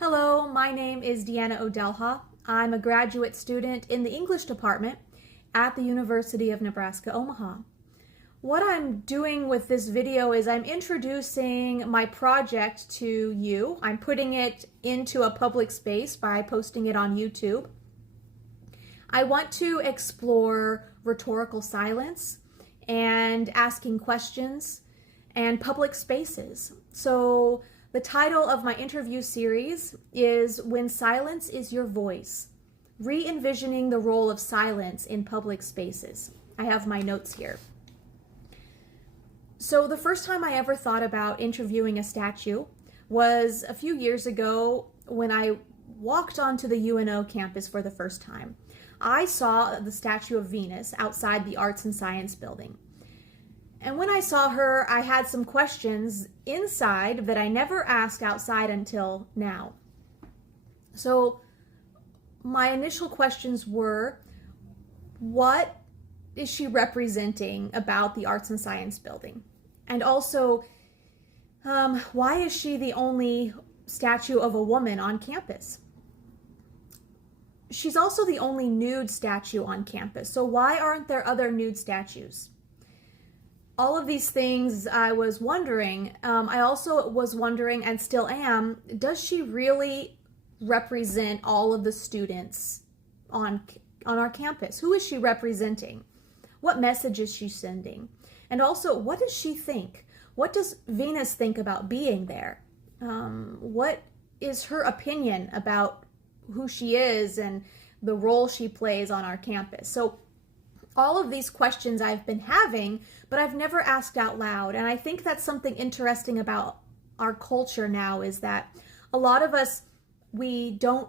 Hello, my name is Deanna Odelha. I'm a graduate student in the English department at the University of Nebraska, Omaha. What I'm doing with this video is I'm introducing my project to you. I'm putting it into a public space by posting it on YouTube. I want to explore rhetorical silence and asking questions and public spaces. So the title of my interview series is When Silence is Your Voice, Re-Envisioning the Role of Silence in Public Spaces. I have my notes here. So the first time I ever thought about interviewing a statue was a few years ago when I walked onto the UNO campus for the first time. I saw the statue of Venus outside the Arts and Science building. And when I saw her, I had some questions inside that I never asked outside until now. So my initial questions were, what is she representing about the Arts and Science building? And also, why is she the only statue of a woman on campus? She's also the only nude statue on campus, so why aren't there other nude statues? All of these things I was wondering. I also was wondering, and still am, does she really represent all of the students on our campus? Who is she representing? What message is she sending? And also, what does she think? What does Venus think about being there? What is her opinion about who she is and the role she plays on our campus? So all of these questions I've been having, but I've never asked out loud. And I think that's something interesting about our culture now, is that a lot of us, we don't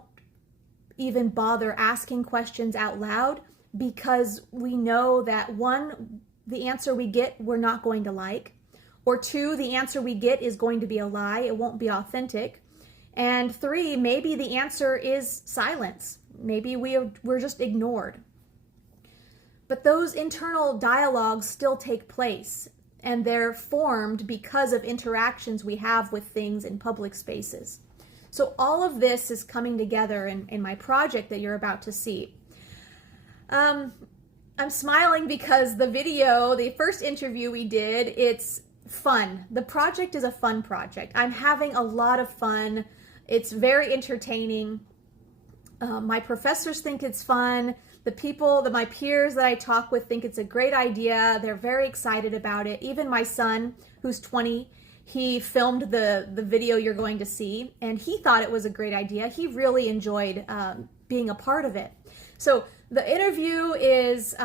even bother asking questions out loud because we know that one, the answer we get, we're not going to like, or two, the answer we get is going to be a lie, it won't be authentic, and three, maybe the answer is silence. Maybe we're just ignored. But those internal dialogues still take place, and they're formed because of interactions we have with things in public spaces. So all of this is coming together in my project that you're about to see. I'm smiling because the first interview we did, it's fun. The project is a fun project. I'm having a lot of fun. It's very entertaining. My professors think it's fun. The people, my peers that I talk with think it's a great idea. They're very excited about it. Even my son, who's 20, he filmed the video you're going to see, and he thought it was a great idea. He really enjoyed being a part of it. So the interview is,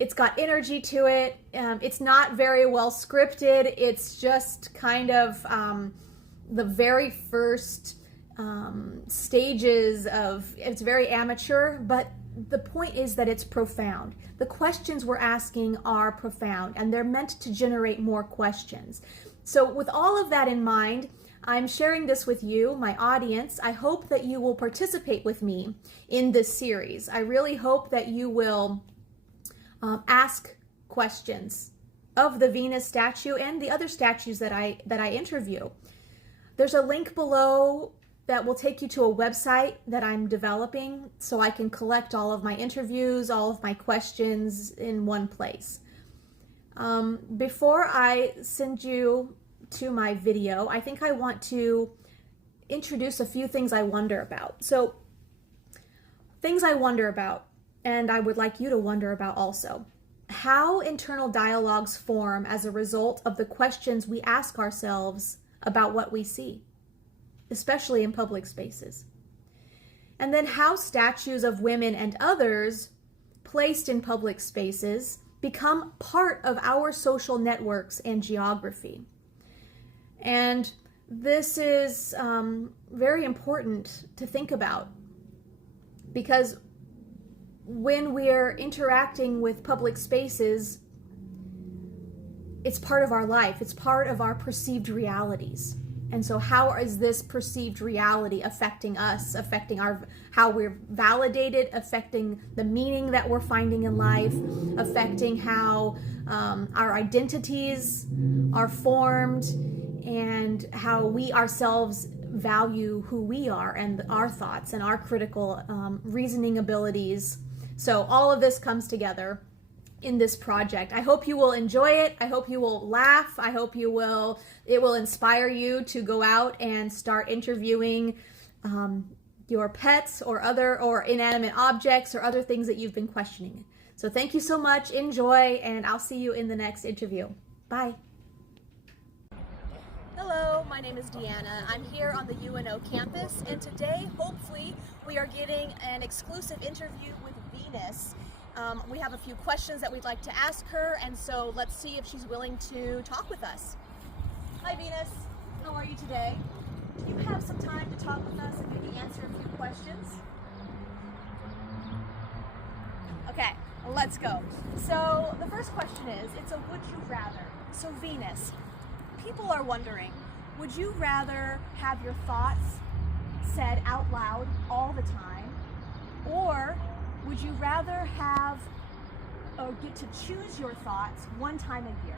it's got energy to it. It's not very well scripted. It's just kind of the very first stages of, it's very amateur, but the point is that it's profound. The questions we're asking are profound, and they're meant to generate more questions. So with all of that in mind, I'm sharing this with you, my audience. I hope that you will participate with me in this series. I really hope that you will ask questions of the Venus statue and the other statues that I interview. There's a link below that will take you to a website that I'm developing so I can collect all of my interviews, all of my questions in one place. Before I send you to my video, I think I want to introduce a few things I wonder about. So, things I wonder about, and I would like you to wonder about also. How internal dialogues form as a result of the questions we ask ourselves about what we see, especially in public spaces. And then how statues of women and others placed in public spaces become part of our social networks and geography. And this is very important to think about, because when we're interacting with public spaces, it's part of our life. It's part of our perceived realities. And so how is this perceived reality affecting us, affecting how we're validated, affecting the meaning that we're finding in life, affecting how our identities are formed, and how we ourselves value who we are and our thoughts and our critical reasoning abilities. So all of this comes together in this project. I hope you will enjoy it. I hope you will laugh. I hope it will inspire you to go out and start interviewing your pets or inanimate objects or other things that you've been questioning. So thank you so much. Enjoy, and I'll see you in the next interview. Bye. Hello, my name is Deanna. I'm here on the UNO campus, and today, hopefully, we are getting an exclusive interview with Venus. We have a few questions that we'd like to ask her, and so let's see if she's willing to talk with us. Hi, Venus. How are you today? Do you have some time to talk with us and maybe answer a few questions? Okay, let's go. So the first question is, it's a would you rather. So Venus, people are wondering, would you rather have your thoughts said out loud all the time, or would you rather have or get to choose your thoughts one time a year?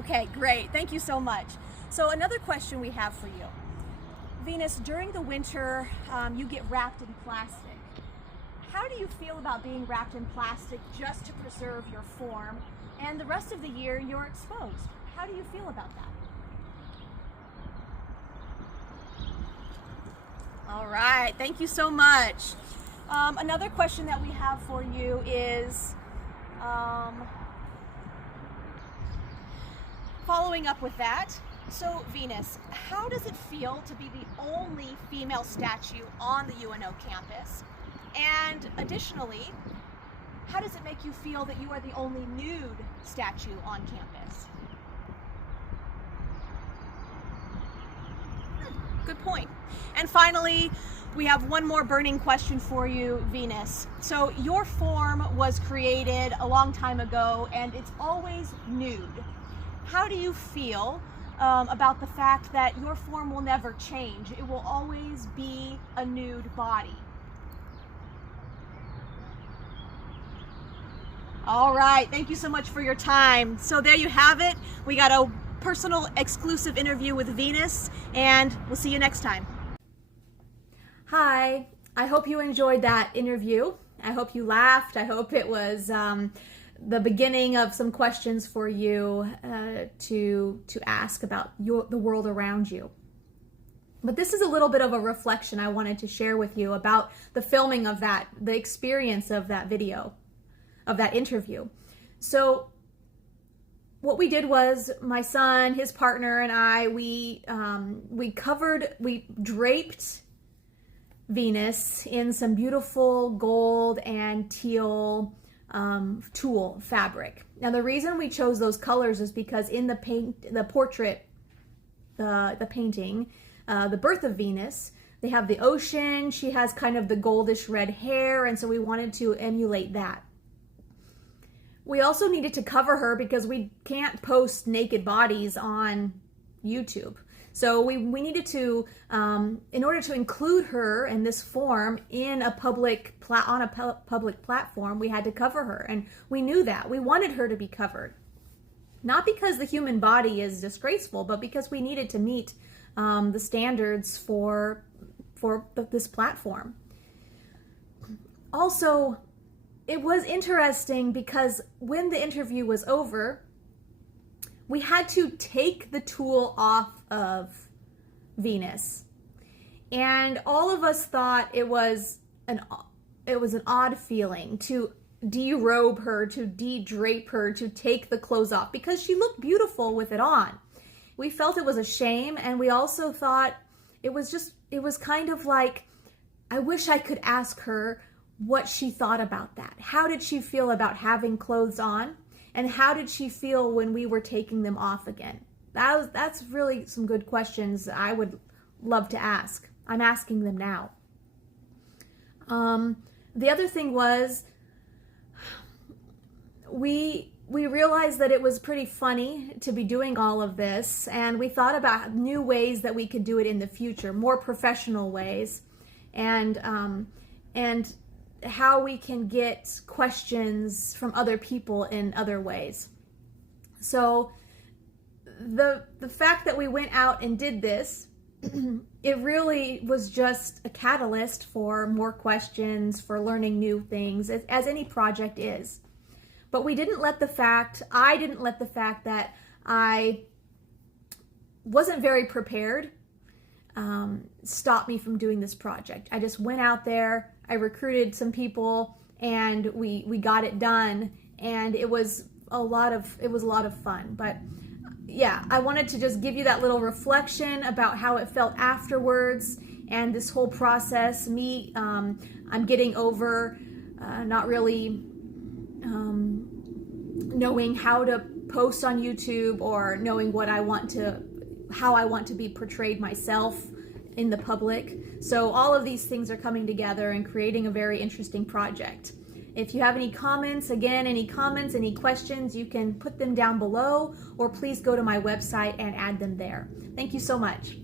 Okay, great. Thank you so much. So another question we have for you. Venus, during the winter, you get wrapped in plastic. How do you feel about being wrapped in plastic just to preserve your form, and the rest of the year you're exposed? How do you feel about that? All right, thank you so much. Another question that we have for you is, following up with that, so Venus, how does it feel to be the only female statue on the UNO campus? And additionally, how does it make you feel that you are the only nude statue on campus? Good point. And finally, we have one more burning question for you, Venus. So your form was created a long time ago, and it's always nude. How do you feel about the fact that your form will never change? It will always be a nude body. All right, thank you so much for your time. So there you have it. We got a personal exclusive interview with Venus, and we'll see you next time. Hi, I hope you enjoyed that interview. I hope you laughed. I hope it was the beginning of some questions for you to ask about the world around you. But this is a little bit of a reflection I wanted to share with you about the filming of that, the experience of that video, of that interview. So what we did was my son, his partner, and I, we draped Venus in some beautiful gold and teal tulle fabric. Now the reason we chose those colors is because in the painting, the birth of Venus, they have the ocean. She has kind of the goldish red hair, and so we wanted to emulate that. We also needed to cover her because we can't post naked bodies on YouTube. So we needed to, in order to include her in this form in a public platform, we had to cover her, and we knew that. We wanted her to be covered, not because the human body is disgraceful, but because we needed to meet the standards for this platform. Also, it was interesting because when the interview was over, we had to take the tulle off of Venus. And all of us thought it was an odd feeling to derobe her, to de-drape her, to take the clothes off, because she looked beautiful with it on. We felt it was a shame, and we also thought it was kind of like, I wish I could ask her what she thought about that. How did she feel about having clothes on? And how did she feel when we were taking them off again? That's really some good questions I would love to ask. I'm asking them now. The other thing was, we realized that it was pretty funny to be doing all of this, and we thought about new ways that we could do it in the future, more professional ways, and how we can get questions from other people in other ways. So the fact that we went out and did this, it really was just a catalyst for more questions, for learning new things, as any project is. But I didn't let the fact that I wasn't very prepared stop me from doing this project. I just went out there, I recruited some people, and we got it done, and it was a lot of fun. But yeah, I wanted to just give you that little reflection about how it felt afterwards, and this whole process. I'm getting over not really knowing how to post on YouTube, or knowing how I want to be portrayed myself in the public. So all of these things are coming together and creating a very interesting project. If you have any comments, any questions, you can put them down below, or please go to my website and add them there. Thank you so much.